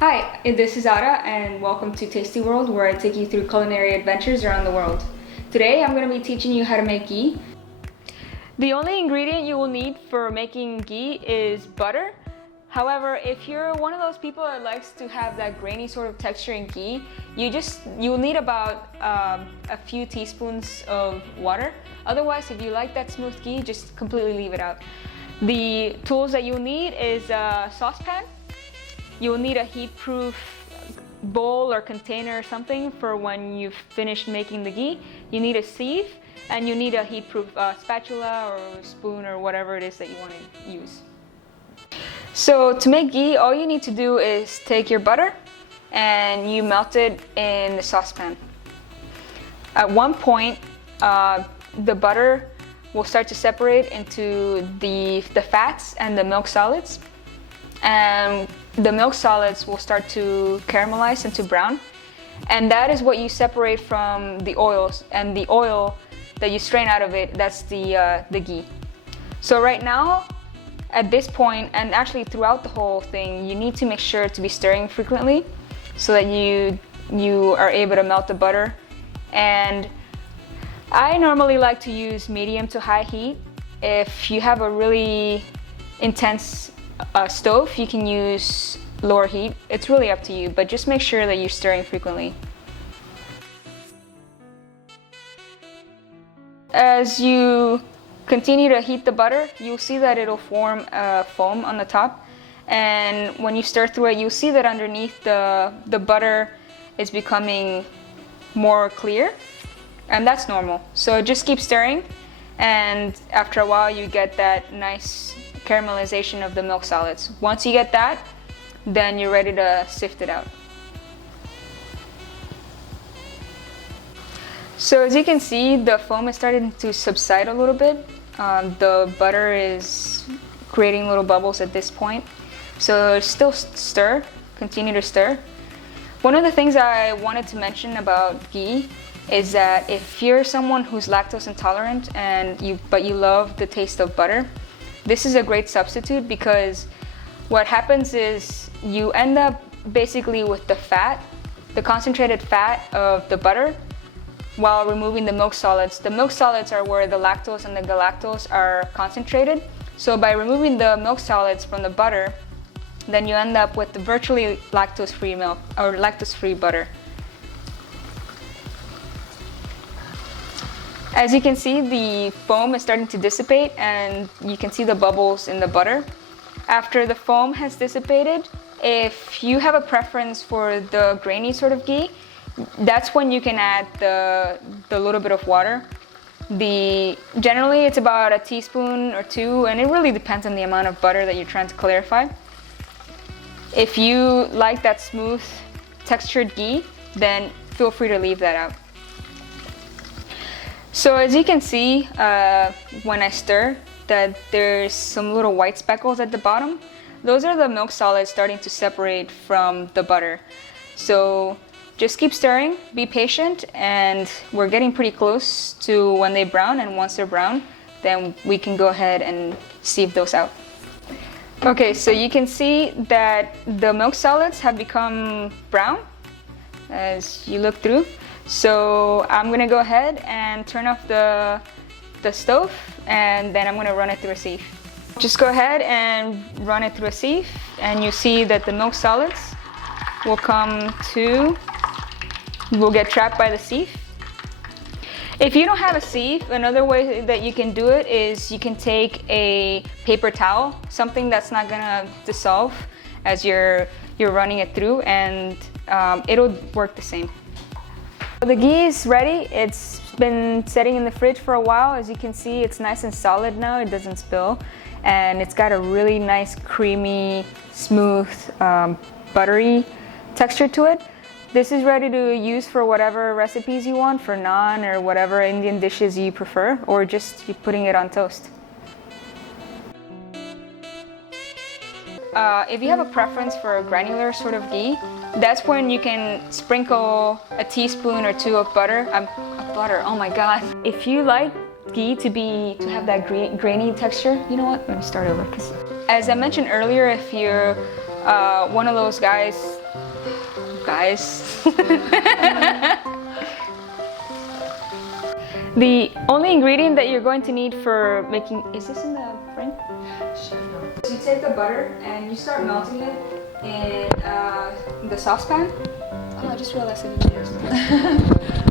Hi, this is Ara and welcome to Tasty World, where I take you through culinary adventures around the world. Today I'm going to be teaching you how to make ghee. The only ingredient you will need for making ghee is butter. However, if you're one of those people that likes to have that grainy sort of texture in ghee, you'll need about a few teaspoons of water. Otherwise, if you like that smooth ghee, just completely leave it out. The tools that you'll need is a saucepan. You'll need a heat-proof bowl or container or something for when you've finished making the ghee. You need a sieve, and you need a heat-proof spatula or spoon or whatever it is that you want to use. So to make ghee, all you need to do is take your butter and you melt it in the saucepan. At one point, the butter will start to separate into the fats and the milk solids, and the milk solids will start to caramelize into brown, and that is what you separate from the oils, and the oil that you strain out of it, that's the ghee. So right now, at this point, and actually throughout the whole thing, you need to make sure to be stirring frequently so that you are able to melt the butter. And I normally like to use medium to high heat. If you have a really intense stove, you can use lower heat. It's really up to you, but just make sure that you're stirring frequently. As you continue to heat the butter, you'll see that it'll form a foam on the top, and when you stir through it, you'll see that underneath the butter is becoming more clear, and that's normal. So just keep stirring, and after a while you get that nice caramelization of the milk solids. Once you get that, then you're ready to sift it out. So as you can see, the foam is starting to subside a little bit. The butter is creating little bubbles at this point. So still stir, continue to stir. One of the things I wanted to mention about ghee is that if you're someone who's lactose intolerant but you love the taste of butter, this is a great substitute, because what happens is you end up basically with the fat, the concentrated fat of the butter, while removing the milk solids. The milk solids are where the lactose and the galactose are concentrated. So by removing the milk solids from the butter, then you end up with the virtually lactose-free milk or lactose-free butter. As you can see, the foam is starting to dissipate, and you can see the bubbles in the butter. After the foam has dissipated, if you have a preference for the grainy sort of ghee, that's when you can add the little bit of water. Generally it's about a teaspoon or two, and it really depends on the amount of butter that you're trying to clarify. If you like that smooth textured ghee, then feel free to leave that out. So as you can see, when I stir, that there's some little white speckles at the bottom. Those are the milk solids starting to separate from the butter. So just keep stirring, be patient, and we're getting pretty close to when they brown, and once they're brown, then we can go ahead and sieve those out. Okay, so you can see that the milk solids have become brown as you look through. So I'm gonna go ahead and turn off the stove, and then I'm gonna run it through a sieve. Just go ahead and run it through a sieve, and you see that the milk solids will get trapped by the sieve. If you don't have a sieve, another way that you can do it is you can take a paper towel, something that's not gonna dissolve as you're running it through, and it'll work the same. The ghee is ready. It's been sitting in the fridge for a while. As you can see, it's nice and solid now. It doesn't spill, and it's got a really nice, creamy, smooth, buttery texture to it. This is ready to use for whatever recipes you want, for naan or whatever Indian dishes you prefer, or just putting it on toast. If you have a preference for a granular sort of ghee, that's when you can sprinkle a teaspoon or two of butter. Oh my god. If you like ghee to have that grainy texture, you know what? Let me start over. As I mentioned earlier, if you're one of those guys. The only ingredient that you're going to need for making, is this in the frame? Sure. You take the butter and you start melting it in the saucepan. Oh, I just realized I didn't use it.